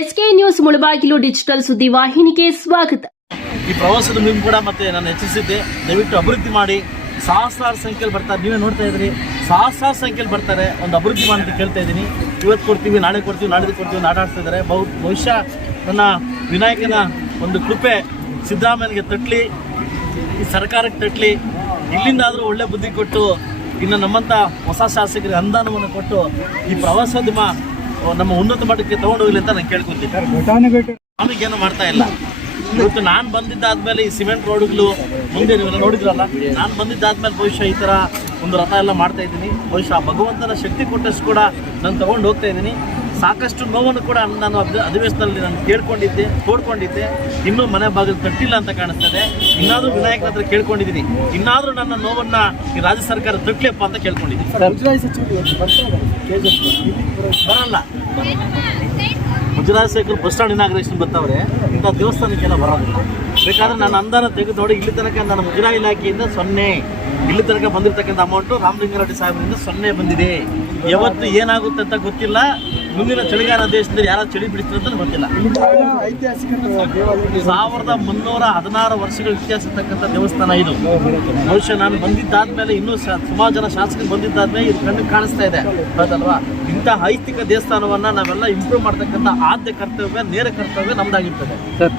SK news Mulbagal digital ಸುದ್ದಿ ವಾಹಿನಿಗೆ ಸ್ವಾಗತ. ಈ ಪ್ರವಾಸದ ನಿಮ್ ಕೂಡ ಮತ್ತೆ ನಾನು ಹೆಚ್ಚಿಸಿದ್ದೆ, ದಯವಿಟ್ಟು ಅಭಿವೃದ್ಧಿ ಮಾಡಿ. ಸಹಸ್ರಾರು ಸಂಖ್ಯೆಯಲ್ಲಿ ಬರ್ತಾರೆ, ನೀವೇ ನೋಡ್ತಾ ಇದ್ರಿ, ಸಹಸ್ರಾರು ಸಂಖ್ಯೆಯಲ್ಲಿ ಬರ್ತಾರೆ. ಒಂದು ಅಭಿವೃದ್ಧಿ ಮಾಡಿ ಅಂತ ಕೇಳ್ತಾ ಇದ್ದೀನಿ. ಇವತ್ತು ಕೊಡ್ತೀವಿ, ನಾಳೆ ಕೊಡ್ತೀವಿ, ನಾಡಿದ್ದು ಕೊಡ್ತೀವಿ ಆಟಾಡ್ತಾ ಇದ್ದಾರೆ. ಬಹುಶಃ ನನ್ನ ವಿನಾಯಕನ ಒಂದು ಕೃಪೆ ಸಿದ್ದರಾಮಯ್ಯನಿಗೆ ತಟ್ಟಲಿ, ಈ ಸರ್ಕಾರಕ್ಕೆ ತಟ್ಟಲಿ, ಇಲ್ಲಿಂದಾದರೂ ಒಳ್ಳೆ ಬುದ್ಧಿ ಕೊಟ್ಟು ಇನ್ನು ನಮ್ಮಂಥ ಹೊಸ ಶಾಸಕರಿಗೆ ಅನುದಾನವನ್ನು ಕೊಟ್ಟು ಈ ಪ್ರವಾಸೋದ್ಯಮ ನಮ್ಮ ಉನ್ನತ ಮಟ್ಟಕ್ಕೆ ತಗೊಂಡೋಗ್ಲಿ ಅಂತ ನಾನು ಕೇಳ್ಕೊತೀನಿ. ನಮಗೇನು ಮಾಡ್ತಾ ಇಲ್ಲ. ಇವತ್ತು ನಾನು ಬಂದಿದ್ದಾದ್ಮೇಲೆ ಈ ಸಿಮೆಂಟ್ ರೋಡ್ಗಳು ಮುಂದೆ ನೀವೆಲ್ಲ ನೋಡಿದ್ರಲ್ಲ, ನಾನು ಬಂದಿದ್ದಾದ್ಮೇಲೆ ಬಹುಶಃ ಈ ಥರ ಒಂದು ರಥ ಎಲ್ಲ ಮಾಡ್ತಾ ಇದ್ದೀನಿ. ಬಹುಶಃ ಭಗವಂತನ ಶಕ್ತಿ ಕೊಟ್ಟಷ್ಟು ಕೂಡ ನಾನು ತಗೊಂಡು ಹೋಗ್ತಾ ಇದ್ದೀನಿ. ಸಾಕಷ್ಟು ನೋವನ್ನು ಕೂಡ ನಾನು ಅಧಿವೇಶನದಲ್ಲಿ ನಾನು ತೋಡ್ಕೊಂಡಿದ್ದೆ. ಇನ್ನೂ ಮನೆ ಬಾಗಿಲು ತಟ್ಟಿಲ್ಲ ಅಂತ ಕಾಣಿಸ್ತದೆ. ಇನ್ನಾದರೂ ವಿನಾಯಕನ ಹತ್ರ ಕೇಳ್ಕೊಂಡಿದ್ದೀನಿ, ಇನ್ನಾದರೂ ನನ್ನ ನೋವನ್ನು ಈ ರಾಜ್ಯ ಸರ್ಕಾರ ತಟ್ಟಲಿಯಪ್ಪ ಅಂತ ಕೇಳ್ಕೊಂಡಿದ್ದೀನಿ. ಬರಲ್ಲ, ಮುಜರಾಜ್ ಶೇಖರ್ ಬಸ್ ಸ್ಟ್ಯಾಂಡ್ ಇನಾಗ್ರೇಷನ್ ಬರ್ತಾವ್ರೆ, ಇಂಥ ದೇವಸ್ಥಾನಕ್ಕೆಲ್ಲ ಬರೋದಿಲ್ಲ. ಬೇಕಾದ್ರೆ ನಾನು ಅನುದಾನ ತೆಗೆದು ನೋಡಿ, ಇಲ್ಲಿ ತನಕ ನನ್ನ ಮುಜರಾಯಿ ಇಲಾಖೆಯಿಂದ 0, ಇಲ್ಲಿ ತನಕ ಬಂದಿರತಕ್ಕಂಥ ಅಮೌಂಟು ರಾಮಲಿಂಗಾರೆಡ್ಡಿ ಸಾಹೇಬರಿಂದ 0 ಬಂದಿದೆ. ಯಾವತ್ತು ಏನಾಗುತ್ತೆ ಅಂತ ಗೊತ್ತಿಲ್ಲ. ಮುಂದಿನ ಚಳಿಗಾಲ ದೇಶದಲ್ಲಿ ಯಾರು ಚಳಿ ಬಿಡಿಸ್ತಾರೆ ಅಂತ ಗೊತ್ತಿಲ್ಲ. 1316 ವರ್ಷಗಳ ಇತಿಹಾಸ ಇರ್ತಕ್ಕಂಥ ದೇವಸ್ಥಾನ ಇದು. ಬಹುಶಃ ನಾನು ಬಂದಿದ್ದಾದ್ಮೇಲೆ ಇನ್ನೂ ಸುಮಾರು ಜನ ಶಾಸಕರು ಬಂದಿದ್ದಾದ್ಮೇಲೆ ಇದು ಕಣ್ಣಿಗೆ ಕಾಣಿಸ್ತಾ ಇದೆ, ಹೌದಲ್ವಾ? ಇಂಥ ಐತಿಕ ದೇವಸ್ಥಾನವನ್ನು ನಾವೆಲ್ಲ ಇಂಪ್ರೂವ್ ಮಾಡ್ತಕ್ಕಂಥ ಆದ್ಯ ಕರ್ತವ್ಯ, ನೇರ ಕರ್ತವ್ಯ ನಮ್ದಾಗಿರ್ತದೆ. ಸರ್,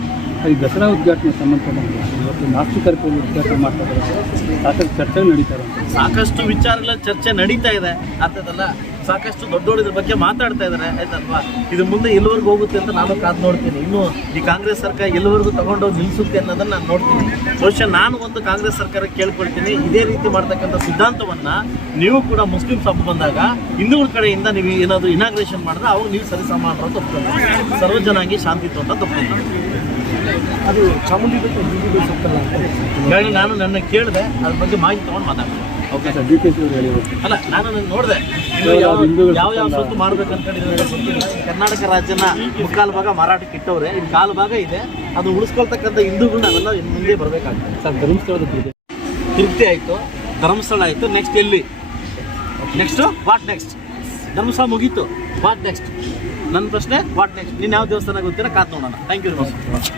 ಈ ದಸರಾ ಉದ್ಘಾಟನೆ ಸಂಬಂಧಪಟ್ಟಂತೆ ಇವತ್ತು ನಾಸ್ತಿಕರ ಉದ್ಘಾಟನೆ ಮಾಡ್ತಾ ಇದ್ದಾರೆ, ಸಾಕಷ್ಟು ಚರ್ಚೆ ನಡೀತಾರೆ. ಸಾಕಷ್ಟು ವಿಚಾರಗಳ ಚರ್ಚೆ ನಡೀತಾ ಇದೆ, ಅರ್ಥದಲ್ಲ. ಸಾಕಷ್ಟು ದೊಡ್ಡೋಡಿದ್ರ ಬಗ್ಗೆ ಮಾತಾಡ್ತಾ ಇದ್ದಾರೆ, ಆಯ್ತಲ್ವಾ? ಇದು ಮುಂದೆ ಎಲ್ಲಿವರೆಗೂ ಹೋಗುತ್ತೆ ಅಂತ ನಾನು ಕಾದು ನೋಡ್ತೀನಿ. ಇನ್ನು ಈ ಕಾಂಗ್ರೆಸ್ ಸರ್ಕಾರ ಎಲ್ಲಿವರೆಗೂ ತಗೊಂಡೋಗಿ ನಿಲ್ಲಿಸುತ್ತೆ ಅನ್ನೋದನ್ನ ನಾನು ನೋಡ್ತೀನಿ. ಬಹುಶಃ ನಾನು ಒಂದು ಕಾಂಗ್ರೆಸ್ ಸರ್ಕಾರಕ್ಕೆ ಕೇಳ್ಕೊಳ್ತೀನಿ, ಇದೇ ರೀತಿ ಮಾಡ್ತಕ್ಕಂಥ ಸಿದ್ಧಾಂತವನ್ನ ನೀವು ಕೂಡ ಮುಸ್ಲಿಂ ಹಬ್ಬ ಬಂದಾಗ ಹಿಂದೂಗಳ ಕಡೆಯಿಂದ ನೀವು ಏನಾದರೂ ಇನಾಗ್ರೇಷನ್ ಮಾಡಿದ್ರೆ ಅವ್ರು ನೀವು ಸರಿಸಮಾನರು ಅಂತ ಒಪ್ಕೊಂಡು, ಸರ್ವಜನಾಂಗಿ ಶಾಂತಿತ್ವ ಅಂತ ಒಪ್ಕೊಂಡು. ಅದು ಚಾಮುಂಡಿ ಹೇಳಿ ನಾನು ನನ್ನ ಕೇಳಿದೆ, ಅದ್ರ ಬಗ್ಗೆ ಮಾಹಿತಿ ತೊಗೊಂಡು ಮಾತಾಡ್ತೀನಿ. ಓಕೆ ಸರ್, DKC ಅವರು ಹೇಳಿ. ಅಲ್ಲ, ನಾನು ನೋಡಿದೆ ಯಾವ ಸ್ವತ್ತು ಮಾರಬೇಕಂತ ಗೊತ್ತಿಲ್ಲ. ಕರ್ನಾಟಕ ರಾಜ್ಯನ ಮುಕ್ಕಾಲು ಭಾಗ ಮಾರಾಟಕ್ಕೆ ಇಟ್ಟವ್ರೆ, ಇನ್ನು ಕಾಲು ಭಾಗ ಇದೆ. ಅದು ಉಳಿಸ್ಕೊಳ್ತಕ್ಕಂಥ ಹಿಂದೂಗಳು ನಾವೆಲ್ಲ ಮುಂದೆ ಬರಬೇಕಾಗ್ತದೆ. ಸರ್, ಧರ್ಮಸ್ಥಳದ ತೃಪ್ತಿ ಆಯಿತು, ಧರ್ಮಸ್ಥಳ ಆಯಿತು, ನೆಕ್ಸ್ಟ್ ಎಲ್ಲಿ? Next what next? ಧರ್ಮಸ್ಥಳ ಮುಗೀತು, ವಾಟ್ ನೆಕ್ಸ್ಟ್? ನನ್ನ ಪ್ರಶ್ನೆ ವಾಟ್ ನೆಕ್ಸ್ಟ್? ನೀನು ಯಾವ ದೇವಸ್ಥಾನ ಗೊತ್ತಿರ ಕಾತ್ ನೋಡೋಣ. Thank you very much.